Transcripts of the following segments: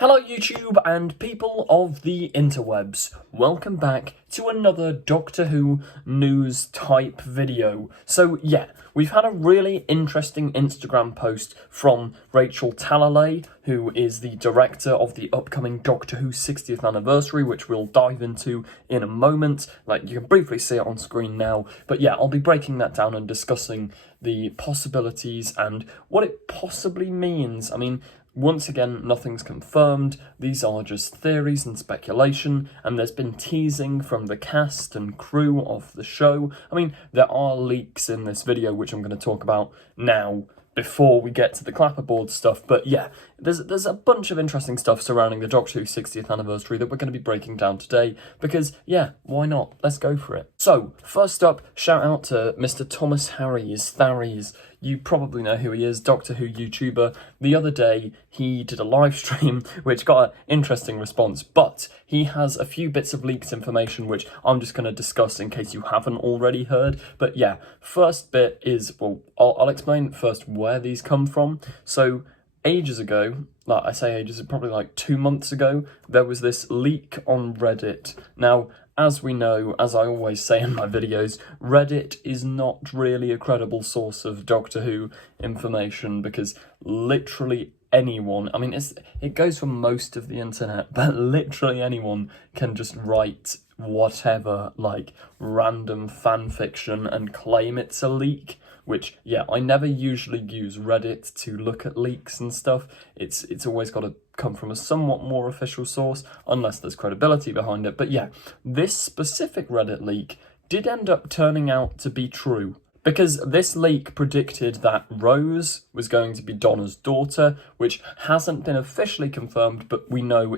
Hello YouTube and people of the interwebs, welcome back to another Doctor Who news type video. So yeah, we've had a really interesting Instagram post from Rachel Talalay, who is the director of the upcoming Doctor Who 60th anniversary, which we'll dive into in a moment. Like, you can briefly see it on screen now, but yeah, I'll be breaking that down and discussing the possibilities and what it possibly means. I mean, once again, nothing's confirmed, these are just theories and speculation, and there's been teasing from the cast and crew of the show. I mean, there are leaks in this video, which I'm going to talk about now, before we get to the clapperboard stuff, but yeah, there's a bunch of interesting stuff surrounding the Doctor Who 60th anniversary that we're going to be breaking down today, because yeah, why not? Let's go for it. So, first up, shout out to Mr. Thomas Tharies. You probably know who he is, Doctor Who YouTuber. The other day, he did a live stream, which got an interesting response, but he has a few bits of leaked information, which I'm just going to discuss in case you haven't already heard. But yeah, first bit is, well, I'll explain first where these come from. So, ages ago, like I say ages, probably like 2 months ago, there was this leak on Reddit. Now, as we know, as I always say in my videos, Reddit is not really a credible source of Doctor Who information because literally anyone, I mean, it goes for most of the internet, but literally anyone can just write whatever, like, random fan fiction and claim it's a leak. Which, yeah, I never usually use Reddit to look at leaks and stuff. It's always got to come from a somewhat more official source, unless there's credibility behind it. But yeah, this specific Reddit leak did end up turning out to be true. Because this leak predicted that Rose was going to be Donna's daughter, which hasn't been officially confirmed, but we know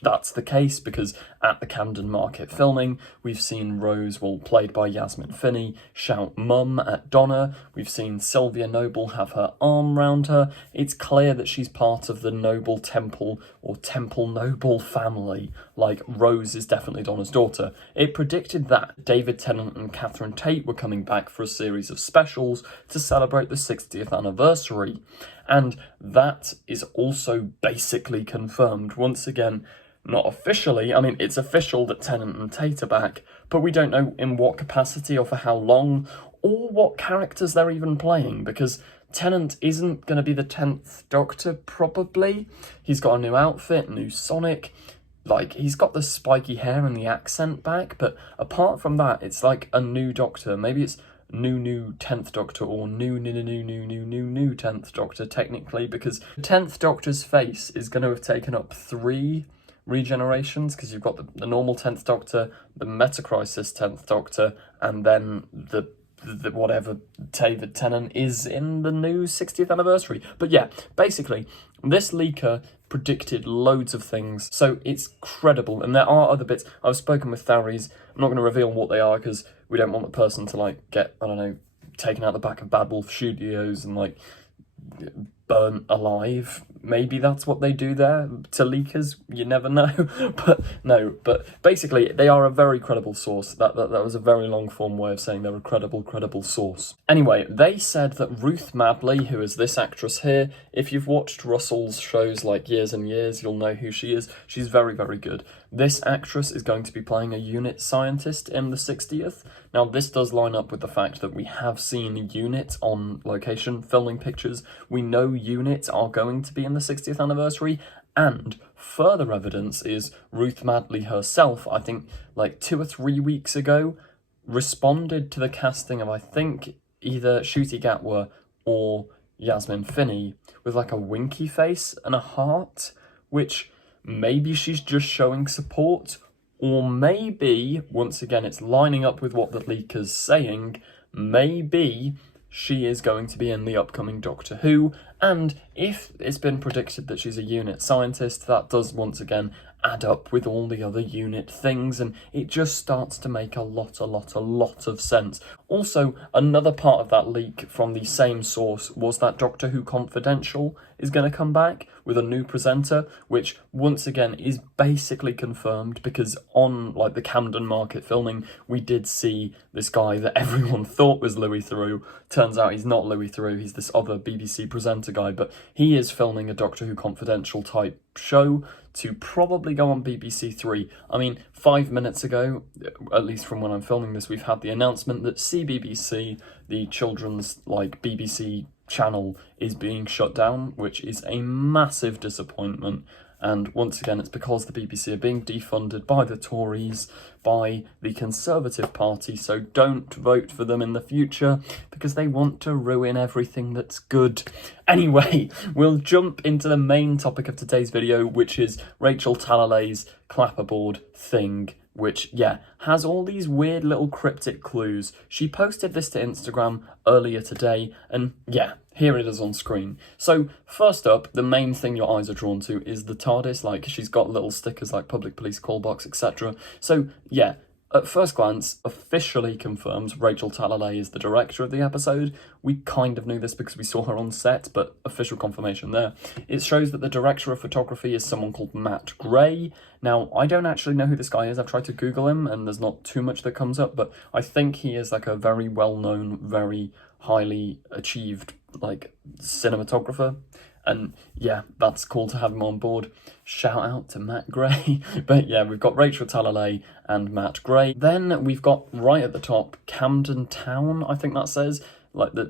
that's the case because at the Camden Market filming, we've seen Rose, well, played by Yasmin Finney, shout mum at Donna. We've seen Sylvia Noble have her arm round her. It's clear that she's part of the Noble Temple or Temple Noble family. Like, Rose is definitely Donna's daughter. It predicted that David Tennant and Catherine Tate were coming back for a series of specials to celebrate the 60th anniversary. And that is also basically confirmed. Once again, not officially. I mean, it's official that Tennant and Tate are back, but we don't know in what capacity or for how long, or what characters they're even playing, because Tennant isn't going to be the 10th Doctor, probably. He's got a new outfit, new Sonic, like, he's got the spiky hair and the accent back, but apart from that, it's like a new Doctor. Maybe it's new 10th Doctor, or new 10th Doctor, technically, because the 10th Doctor's face is going to have taken up 3 regenerations, because you've got the normal 10th Doctor, the Metacrisis 10th Doctor, and then the whatever David Tennant is in the new 60th anniversary. But yeah, basically, this leaker predicted loads of things, so it's credible, and there are other bits. I've spoken with Tharies. I'm not going to reveal what they are, because we don't want the person to, like, get, I don't know, taken out the back of Bad Wolf Studios and, like, burnt alive. Maybe that's what they do there to leakers, you never know. But basically they are a very credible source. That was a very long form way of saying they're a credible source. Anyway, they said that Ruth Madley, who is this actress here, if you've watched Russell's shows like Years and Years, you'll know who she is. She's very, very good. This actress is going to be playing a unit scientist in the 60th. Now, this does line up with the fact that we have seen UNIT on location filming pictures. We know UNIT are going to be in the 60th anniversary, and further evidence is Ruth Madley herself, I think like 2 or 3 weeks ago, responded to the casting of, I think, either Ncuti Gatwa or Yasmin Finney with like a winky face and a heart, which maybe she's just showing support, or maybe, once again, it's lining up with what the leaker's saying, maybe she is going to be in the upcoming Doctor Who, and if it's been predicted that she's a unit scientist, that does once again add up with all the other unit things, and it just starts to make a lot of sense. Also, another part of that leak from the same source was that Doctor Who Confidential is going to come back with a new presenter, which once again is basically confirmed because on like the Camden Market filming, we did see this guy that everyone thought was Louis Theroux. Turns out he's not Louis Theroux, he's this other BBC presenter guy, but he is filming a Doctor Who Confidential type show to probably go on BBC Three. I mean, 5 minutes ago, at least from when I'm filming this, we've had the announcement that CBBC, the children's like BBC channel, is being shut down, which is a massive disappointment. And once again, it's because the BBC are being defunded by the Tories, by the Conservative Party, so don't vote for them in the future because they want to ruin everything that's good. Anyway, we'll jump into the main topic of today's video, which is Rachel Talalay's clapperboard thing, which, yeah, has all these weird little cryptic clues. She posted this to Instagram earlier today, and yeah, here it is on screen. So, first up, the main thing your eyes are drawn to is the TARDIS. Like, she's got little stickers like public police call box, etc. So, yeah, at first glance, officially confirms Rachel Talalay is the director of the episode. We kind of knew this because we saw her on set, but official confirmation there. It shows that the director of photography is someone called Matt Gray. Now, I don't actually know who this guy is. I've tried to Google him, and there's not too much that comes up, but I think he is like a very well-known, very highly achieved like cinematographer, and yeah, that's cool to have him on board. Shout out to Matt Gray. But yeah, we've got Rachel Talalay and Matt Gray. Then we've got right at the top Camden Town, I think that says. Like the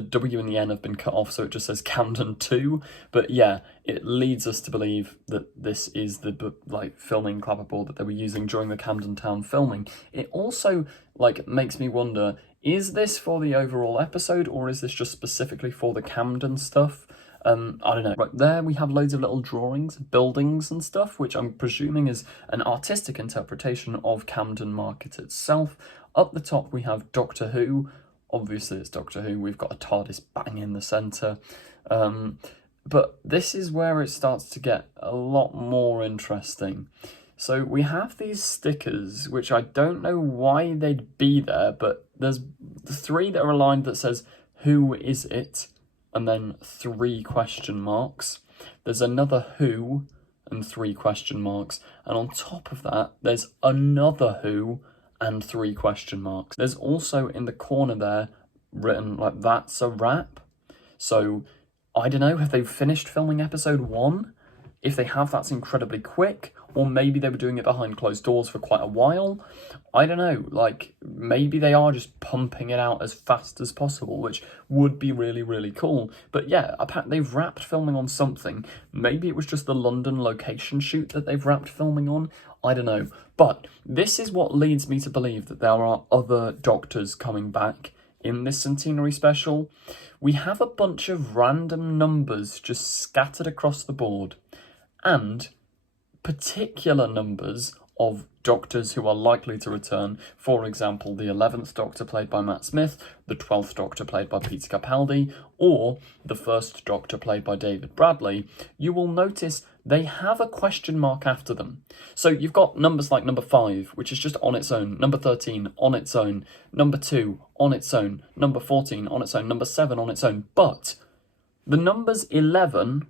W and the N have been cut off, so it just says Camden 2. But yeah, it leads us to believe that this is the like filming clapperboard that they were using during the Camden Town filming. It also like makes me wonder, is this for the overall episode or is this just specifically for the Camden stuff? I don't know. Right there we have loads of little drawings, buildings and stuff, which I'm presuming is an artistic interpretation of Camden Market itself. Up the top we have Doctor Who. Obviously it's Doctor Who, we've got a TARDIS bang in the centre. But this is where it starts to get a lot more interesting. So we have these stickers, which I don't know why they'd be there, but there's 3 that are aligned that says, who is it? And then 3 question marks. There's another who and 3 question marks. And on top of that, there's another who and 3 question marks. There's also in the corner there written like, that's a wrap. So I don't know, have they finished filming episode 1? If they have, that's incredibly quick. Or maybe they were doing it behind closed doors for quite a while. I don't know, like, maybe they are just pumping it out as fast as possible, which would be really, really cool. But yeah, they've wrapped filming on something. Maybe it was just the London location shoot that they've wrapped filming on. I don't know. But this is what leads me to believe that there are other Doctors coming back in this centenary special. We have a bunch of random numbers just scattered across the board, and particular numbers of Doctors who are likely to return. For example, the 11th Doctor played by Matt Smith, the 12th Doctor played by Peter Capaldi, or the 1st Doctor played by David Bradley. You will notice they have a question mark after them. So you've got numbers like number 5, which is just on its own, number 13 on its own, number 2 on its own, number 14 on its own, number 7 on its own. But the numbers 11,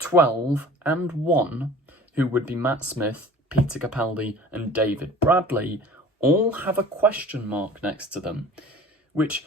12 and 1, who would be Matt Smith, Peter Capaldi and David Bradley, all have a question mark next to them, which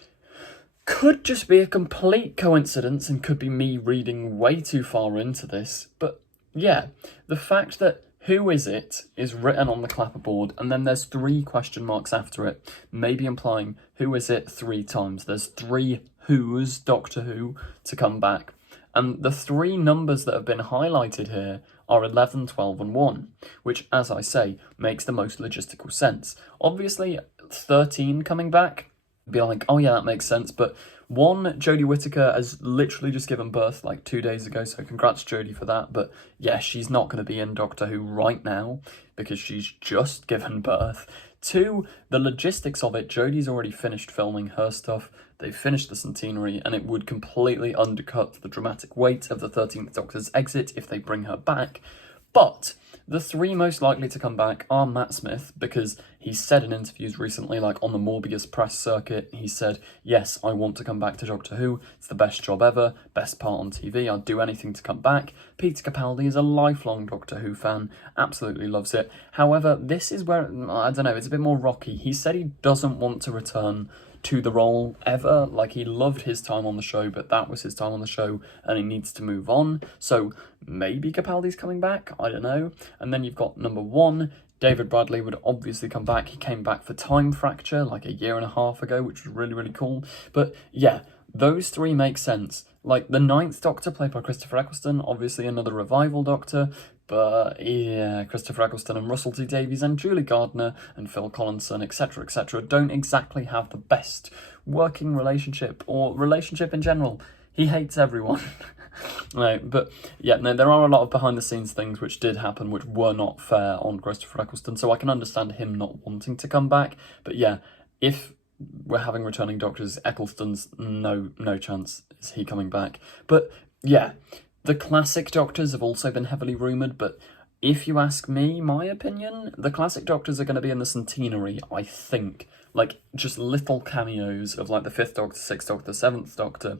could just be a complete coincidence and could be me reading way too far into this. But yeah, the fact that who is it is written on the clapperboard and then there's 3 question marks after it, maybe implying who is it 3 times. There's 3 who's Doctor Who to come back. And the 3 numbers that have been highlighted here are 11, 12 and 1, which, as I say, makes the most logistical sense. Obviously, 13 coming back, be like, oh yeah, that makes sense, but 1, Jodie Whittaker has literally just given birth like 2 days ago, so congrats Jodie for that, but yeah, she's not going to be in Doctor Who right now because she's just given birth. 2, the logistics of it, Jodie's already finished filming her stuff, they've finished the centenary, and it would completely undercut the dramatic weight of the 13th Doctor's exit if they bring her back. But the three most likely to come back are Matt Smith, because he said in interviews recently, like on the Morbius press circuit, he said, yes, I want to come back to Doctor Who, it's the best job ever, best part on TV, I'd do anything to come back. Peter Capaldi is a lifelong Doctor Who fan, absolutely loves it. However, this is where, I don't know, it's a bit more rocky. He said he doesn't want to return to the role ever. Like, he loved his time on the show, but that was his time on the show and he needs to move on. So maybe Capaldi's coming back, I don't know. And then you've got number one, David Bradley would obviously come back. He came back for Time Fracture like a year and a half ago, which was really, really cool. But yeah, those three make sense. Like, the Ninth Doctor, played by Christopher Eccleston, obviously another revival Doctor, but yeah, Christopher Eccleston and Russell T Davies and Julie Gardner and Phil Collinson, etc., don't exactly have the best working relationship, or relationship in general. He hates everyone. No, but yeah, no, there are a lot of behind-the-scenes things which did happen which were not fair on Christopher Eccleston, so I can understand him not wanting to come back. But yeah, if we're having returning Doctors, Eccleston's no chance is he coming back. But yeah, the classic Doctors have also been heavily rumoured, but if you ask me, my opinion, the classic Doctors are going to be in the centenary, I think. Like, just little cameos of, like, the 5th Doctor, 6th Doctor, 7th Doctor,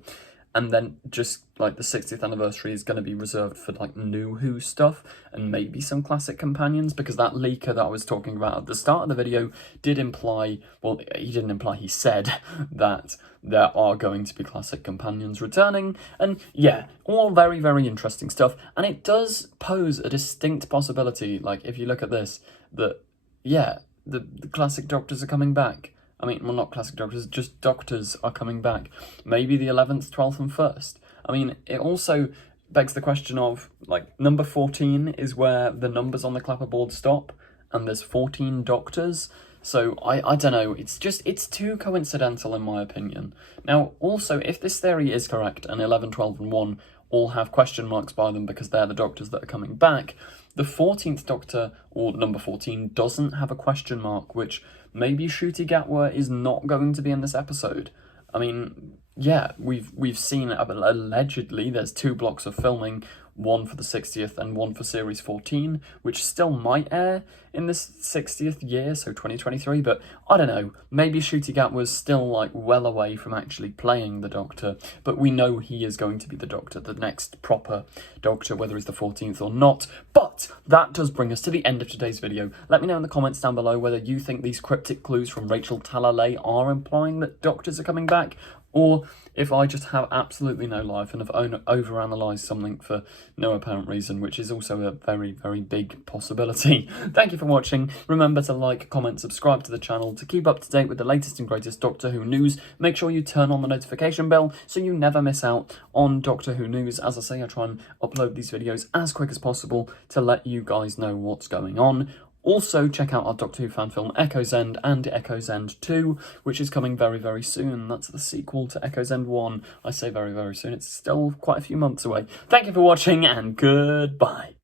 and then just, like, the 60th anniversary is going to be reserved for, like, New Who stuff, and maybe some classic companions, because that leaker that I was talking about at the start of the video did imply, well, he didn't imply, he said that there are going to be classic companions returning, and yeah, all very, very interesting stuff, and it does pose a distinct possibility, like, if you look at this, that, yeah, the classic Doctors are coming back. I mean, well, not classic Doctors, just Doctors are coming back. Maybe the 11th, 12th and 1st. I mean, it also begs the question of, like, number 14 is where the numbers on the clapperboard stop, and there's 14 Doctors. So, I don't know, it's too coincidental in my opinion. Now, also, if this theory is correct, and 11, 12 and 1 all have question marks by them because they're the Doctors that are coming back, the 14th Doctor, or number 14, doesn't have a question mark, which maybe Ncuti Gatwa is not going to be in this episode. I mean, yeah, we've seen, allegedly, there's 2 blocks of filming, one for the 60th and one for Series 14, which still might air in this 60th year, so 2023, but I don't know, maybe Ncuti Gatwa's still, like, well away from actually playing the Doctor, but we know he is going to be the Doctor, the next proper Doctor, whether he's the 14th or not. But that does bring us to the end of today's video. Let me know in the comments down below whether you think these cryptic clues from Rachel Talalay are implying that Doctors are coming back, or if I just have absolutely no life and have overanalyzed something for no apparent reason, which is also a very, very big possibility. Thank you for watching. Remember to like, comment, subscribe to the channel to keep up to date with the latest and greatest Doctor Who news. Make sure you turn on the notification bell so you never miss out on Doctor Who news. As I say, I try and upload these videos as quick as possible to let you guys know what's going on. Also, check out our Doctor Who fan film Echo's End and Echo's End 2, which is coming very, very soon. That's the sequel to Echo's End 1. I say very, very soon. It's still quite a few months away. Thank you for watching, and goodbye.